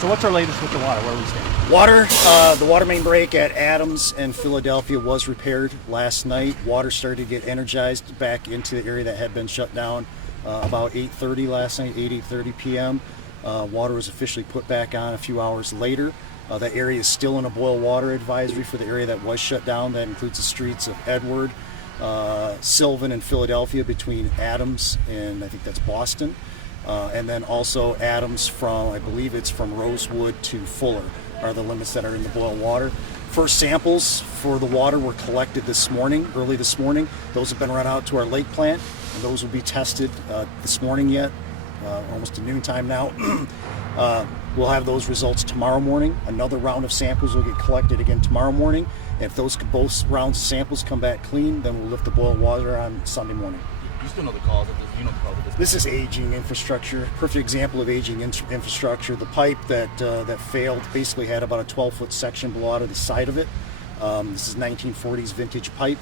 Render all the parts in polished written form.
So what's our latest with the water? Where do we stand? Water, the water main break at Adams and Philadelphia was repaired last night. Water started to get energized back into the area that had been shut down about 8:30 last night, 8:30 p.m. Water was officially put back on a few hours later. That area is still in a boil water advisory for the area that was shut down. That includes the streets of Edward, Sylvan, and Philadelphia between Adams and I think that's Boston. And then also Adams from, I believe it's from Rosewood to Fuller are the limits that are in the boil water. First samples for the water were collected this morning, early this morning. Those have been run out to our lake plant, and those will be tested this morning yet, almost to noontime now. We'll have those results tomorrow morning. Another round of samples will get collected again tomorrow morning. If those both rounds of samples come back clean, then we'll lift the boil water on Sunday morning. You still know the cause of this? You know the cause of this? This is aging infrastructure. Perfect example of aging infrastructure. The pipe that failed basically had about a 12-foot section blow out of the side of it. This is 1940s vintage pipe.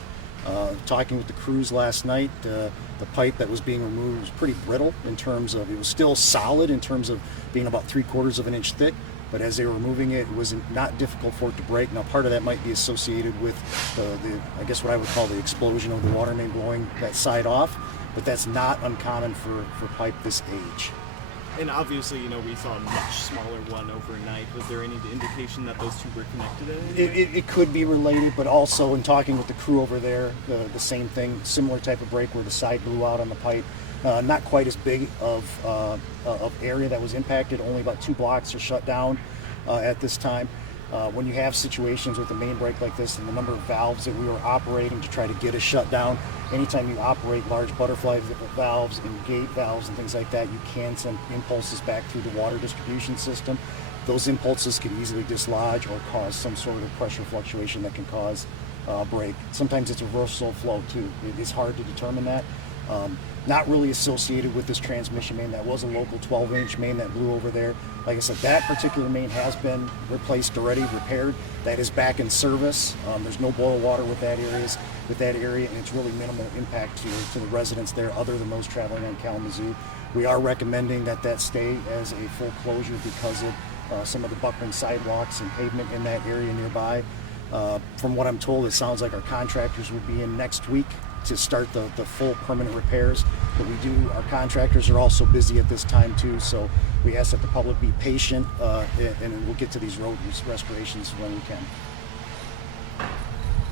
Talking with the crews last night, the pipe that was being removed was pretty brittle in terms of, it was still solid in terms of being about 3/4 of an inch thick, but as they were removing it, it was not difficult for it to break. Now part of that might be associated with the I guess what I would call the explosion of the water main blowing that side off, but that's not uncommon for pipe this age. And obviously, we saw a much smaller one overnight. Was there any indication that those two were connected in any way? It could be related, but also in talking with the crew over there, the same thing, similar type of break where the side blew out on the pipe. Not quite as big of area that was impacted. Only about 2 blocks are shut down at this time. When you have situations with a main break like this and the number of valves that we were operating to try to get a shutdown, anytime you operate large butterfly valves and gate valves and things like that, you can send impulses back through the water distribution system. Those impulses can easily dislodge or cause some sort of pressure fluctuation that can cause a break. Sometimes it's reversal flow too. It is hard to determine that. Not really associated with this transmission main. That was a local 12-inch main that blew over there. Like I said, that particular main has been replaced already, repaired. That is back in service. There's no boil water with that area, and it's really minimal impact to the residents there other than those traveling on Kalamazoo. We are recommending that stay as a full closure because of some of the buckling sidewalks and pavement in that area nearby. From what I'm told, it sounds like our contractors will be in next week to start the full permanent repairs. But our contractors are also busy at this time too, so we ask that the public be patient and we'll get to these road restorations when we can.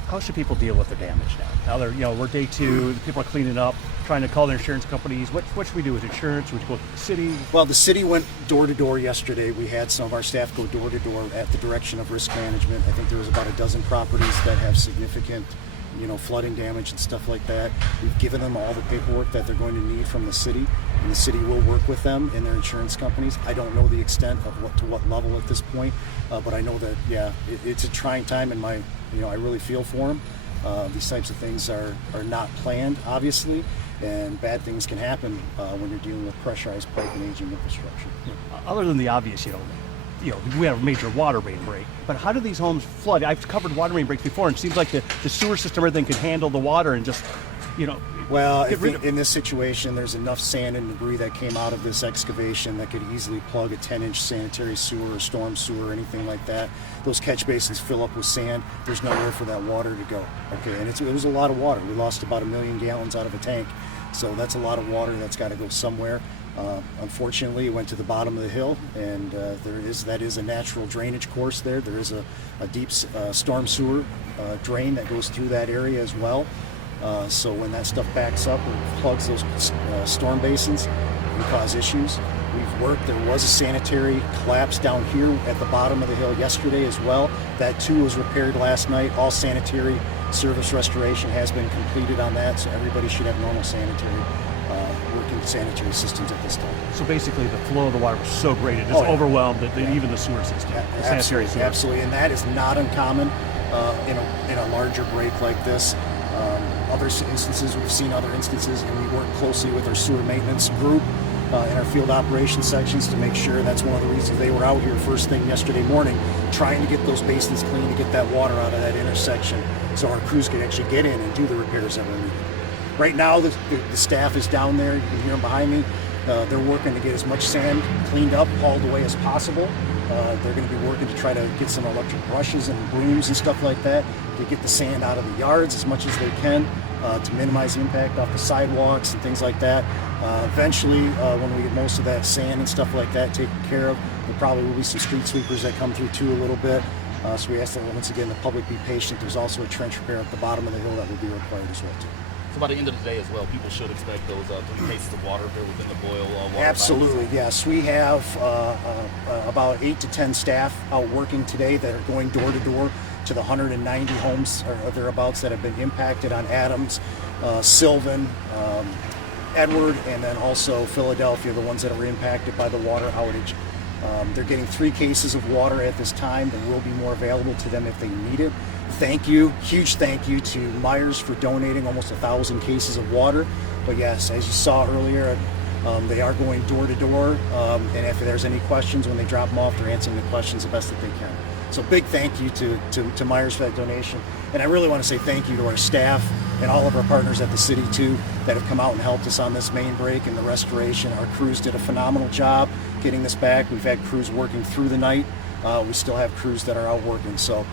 How should people deal with the damage now? Now we're day 2, people are cleaning up, trying to call their insurance companies. What should we do with insurance? Should we go to the city? Well, the city went door to door yesterday. We had some of our staff go door to door at the direction of risk management. I think there was about a dozen properties that have significant flooding damage and stuff like that. We've given them all the paperwork that they're going to need from the city, and the city will work with them and their insurance companies. I don't know the extent of what level at this point, but I know that it's a trying time, and I really feel for them. These types of things are not planned, obviously, and bad things can happen when you're dealing with pressurized pipe and aging infrastructure. Other than the obvious, we have a major water main break, but how do these homes flood? I've covered water main breaks before, and it seems like the sewer system, everything could handle the water and just, Well, I think in this situation, there's enough sand and debris that came out of this excavation that could easily plug a 10-inch sanitary sewer or storm sewer or anything like that. Those catch basins fill up with sand. There's nowhere for that water to go. Okay, and it was a lot of water. We lost about 1 million gallons out of a tank, so that's a lot of water that's got to go somewhere. Unfortunately, it went to the bottom of the hill, and that is a natural drainage course there. There is a deep storm sewer drain that goes through that area as well. So when that stuff backs up or plugs those storm basins, it can cause issues. We've worked. There was a sanitary collapse down here at the bottom of the hill yesterday as well. That too was repaired last night. All sanitary service restoration has been completed on that, so everybody should have normal working sanitary systems at this time. So basically the flow of the water was so great, it just overwhelmed even the sewer system, the sanitary sewer. Absolutely, and that is not uncommon in a larger break like this. Other instances, we've seen other instances, and we work closely with our sewer maintenance group in our field operations sections to make sure. That's one of the reasons they were out here first thing yesterday morning, trying to get those basins clean to get that water out of that intersection so our crews can actually get in and do the repairs that were needed. Right now, the staff is down there. You can hear them behind me. They're working to get as much sand cleaned up, hauled away as possible. They're going to be working to try to get some electric brushes and brooms and stuff like that to get the sand out of the yards as much as they can to minimize the impact off the sidewalks and things like that. Eventually, when we get most of that sand and stuff like that taken care of, there probably will be some street sweepers that come through too a little bit. So we ask that once again the public be patient. There's also a trench repair at the bottom of the hill that will be required as well too. So by the end of the day as well, people should expect those 3 cases of water if they're within the boil water. Absolutely, yes. We have about 8 to 10 staff out working today that are going door to door to the 190 homes or thereabouts that have been impacted on Adams, Sylvan, Edward, and then also Philadelphia, the ones that are impacted by the water outage. They're getting 3 cases of water at this time. There will be more available to them if they need it. Thank you, huge thank you to Myers for donating almost 1,000 cases of water. But yes, as you saw earlier, they are going door to door, and if there's any questions when they drop them off, they're answering the questions the best that they can. So big thank you to Myers for that donation. And I really want to say thank you to our staff and all of our partners at the city too that have come out and helped us on this main break and the restoration. Our crews did a phenomenal job getting this back. We've had crews working through the night. We still have crews that are out working. So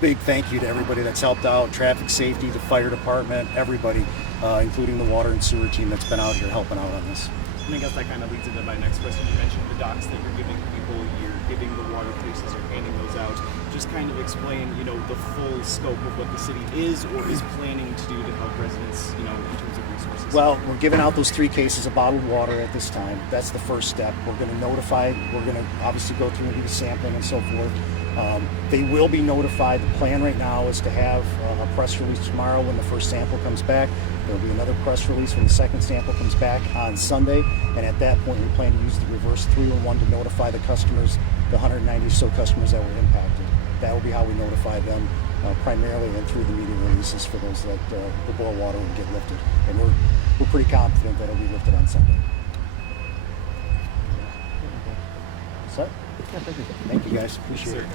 big thank you to everybody that's helped out, traffic safety, the fire department, everybody, including the water and sewer team that's been out here helping out on this. And I guess that kind of leads into my next question. You mentioned the docks that you're giving people, you're giving the water places, you're handing those out. Just kind of explain, the full scope of what the city is or is planning to do to help residents, in terms of resources. Well, we're giving out those 3 cases of bottled water at this time. That's the first step. We're going to notify, we're going to obviously go through and do the sampling and so forth. They will be notified. The plan right now is to have a press release tomorrow when the first sample comes back. There will be another press release when the second sample comes back on Sunday. And at that point, we plan to use the reverse 3-in-1 to notify the customers, the 190 or so customers that were impacted. That will be how we notify them primarily and through the media releases for those that the boil water will get lifted. And we're pretty confident that it will be lifted on Sunday. So, thank you guys. Appreciate it.